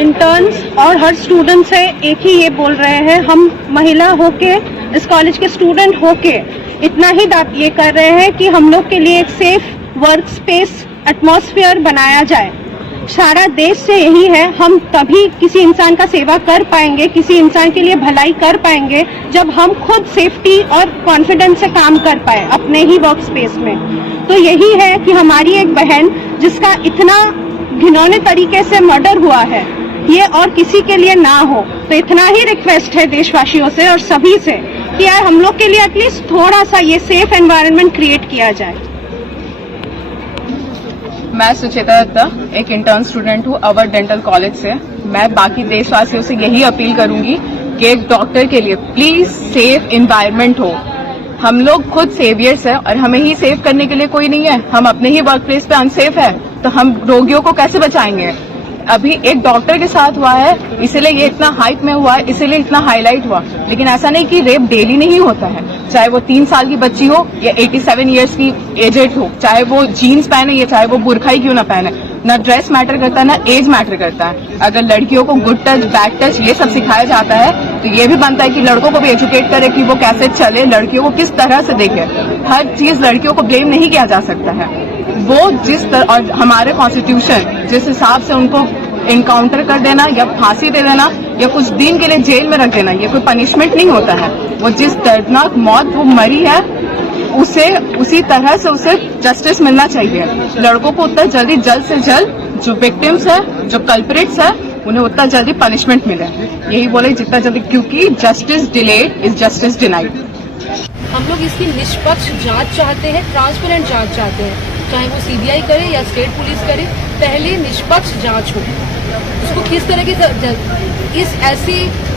Interns और हर student से एक ही ये बोल रहे हैं, हम महिला होके इस कॉलेज के स्टूडेंट होके इतना ही ये कर रहे हैं कि हम लोग के लिए एक सेफ वर्क स्पेस एटमॉस्फेयर बनाया जाए। सारा देश से यही है, हम तभी किसी इंसान का सेवा कर पाएंगे, किसी इंसान के लिए भलाई कर पाएंगे जब हम खुद सेफ्टी और कॉन्फिडेंस से काम कर पाए अपने ही वर्क स्पेस में। तो यही है कि हमारी एक बहन जिसका इतना घिनौने तरीके से मर्डर हुआ है, ये और किसी के लिए ना हो। तो इतना ही रिक्वेस्ट है देशवासियों से और सभी से कि यार हम लोग के लिए एटलीस्ट थोड़ा सा ये सेफ एनवायरनमेंट क्रिएट किया जाए। मैं सुचेता दत्ता एक इंटर्न स्टूडेंट हूँ अवर डेंटल कॉलेज से। मैं बाकी देशवासियों से यही अपील करूंगी कि एक डॉक्टर के लिए प्लीज सेफ एनवायरनमेंट हो। हम लोग खुद सेवियर्स हैं और हमें ही सेव करने के लिए कोई नहीं है। हम अपने ही वर्क प्लेस पे अनसेफ है तो हम रोगियों को कैसे बचाएंगे। अभी एक डॉक्टर के साथ हुआ है इसीलिए ये इतना हाइप में हुआ है, इसीलिए इतना हाईलाइट हुआ, लेकिन ऐसा नहीं कि रेप डेली नहीं होता है। चाहे वो 3 साल की बच्ची हो या 87 इयर्स की एजेड हो, चाहे वो जीन्स पहने या चाहे वो बुरखा ही क्यों ना पहने, ना ड्रेस मैटर करता है ना एज मैटर करता है। अगर लड़कियों को गुड टच बैड टच ये सब सिखाया जाता है तो ये भी बनता है कि लड़कों को भी एजुकेट करे कि वो कैसे चले, लड़कियों को किस तरह से देखे। हर चीज लड़कियों को ब्लेम नहीं किया जा सकता है। वो जिस तरह और हमारे कॉन्स्टिट्यूशन जिस हिसाब से उनको इनकाउंटर कर देना या फांसी दे देना या कुछ दिन के लिए जेल में रख देना ये कोई पनिशमेंट नहीं होता है। वो जिस दर्दनाक मौत वो मरी है उसे उसी तरह से उसे जस्टिस मिलना चाहिए। लड़कों को उतना जल्दी जल्द से जल्द जो विक्टिम्स है जो कल्प्रिट्स है उन्हें उतना जल्दी पनिशमेंट मिले, यही बोले जितना जल्दी, क्योंकि justice delayed is justice denied. हम लोग इसकी निष्पक्ष जांच चाहते हैं, ट्रांसपेरेंट जांच चाहते हैं, चाहे वो सीबीआई करे या स्टेट पुलिस करे, पहले निष्पक्ष जांच हो। उसको किस तरह की इस ऐसी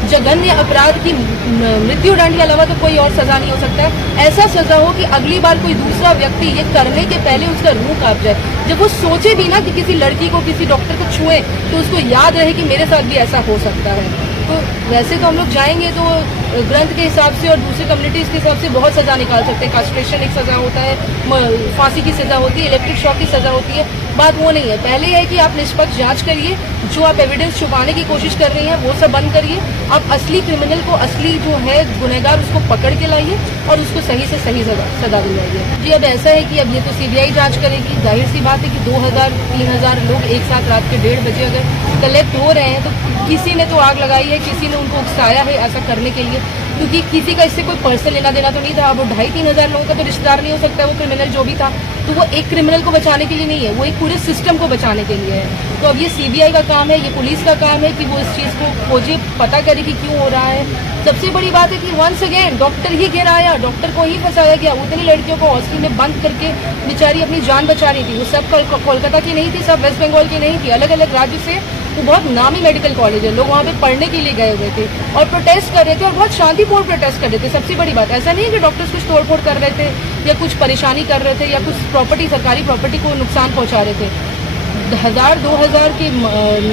जघन्य अपराध की मृत्यु दंड के अलावा तो कोई और सजा नहीं हो सकता है। ऐसा सजा हो कि अगली बार कोई दूसरा व्यक्ति ये करने के पहले उसका रूह कांप जाए। जब वो सोचे भी ना कि किसी लड़की को किसी डॉक्टर को छुए तो उसको याद रहे कि मेरे साथ भी ऐसा हो सकता है। तो वैसे तो हम लोग जाएंगे तो ग्रंथ के हिसाब से और दूसरी कम्युनिटीज के हिसाब से बहुत सजा निकाल सकते हैं। कास्ट्रेशन एक सजा होता है, फांसी की सजा होती है, इलेक्ट्रिक शॉक की सजा होती है। बात वो नहीं है, पहले है कि आप निष्पक्ष जांच करिए, जो आप एविडेंस छुपाने की कोशिश कर रही हैं वो सब बंद करिए। आप असली क्रिमिनल को, असली जो है गुनहगार, उसको पकड़ के लाइए और उसको सही से सही सजा दिलाइए। जी अब ऐसा है कि अब ये तो सीबीआई जांच करेगी। जाहिर सी बात है कि 2000-3000 लोग एक साथ रात के 1:30 बजे अगर कलेक्ट हो रहे हैं तो किसी ने तो आग लगाई है, किसी ने उनको उकसाया है ऐसा करने के लिए, क्योंकि किसी का इससे कोई पर्सनल लेना देना तो नहीं था। वो 2500-3000 लोगों का तो रिश्तेदार नहीं हो सकता वो क्रिमिनल जो भी था। तो वो एक क्रिमिनल को बचाने के लिए नहीं है, वो एक पूरे सिस्टम को बचाने के लिए है। तो अब ये सीबीआई का काम है, ये पुलिस का काम है कि वो इस चीज को खोजे, पता करे कि क्यों हो रहा है। सबसे बड़ी बात है कि वंस अगेन डॉक्टर ही गिराया, डॉक्टर को ही फंसाया गया। उतनी लड़कियों को हॉस्टल में बंद करके बेचारी अपनी जान बचा रही थी। वो सब कोलकाता की नहीं थी, सब वेस्ट बंगाल की नहीं थी, अलग अलग राज्य से वो बहुत नामी मेडिकल कॉलेज है, लोग वहाँ पे पढ़ने के लिए गए हुए थे और प्रोटेस्ट कर रहे थे और बहुत शांतिपूर्ण प्रोटेस्ट कर रहे थे। सबसे बड़ी बात ऐसा नहीं है कि डॉक्टर्स कुछ तोड़फोड़ कर रहे थे या कुछ परेशानी कर रहे थे या कुछ प्रॉपर्टी, सरकारी प्रॉपर्टी को नुकसान पहुंचा रहे थे। 1000-2000 के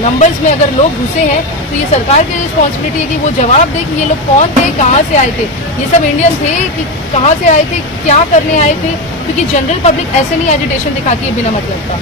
नंबर्स में अगर लोग घुसे हैं तो ये सरकार की रिस्पॉन्सिबिलिटी है कि वो जवाब दे कि ये लोग कौन थे, कहाँ से आए थे, ये सब इंडियन थे कि कहाँ से आए थे, क्या करने आए थे, क्योंकि जनरल पब्लिक ऐसे नहीं एजिटेशन दिखाती है बिना मतलब का।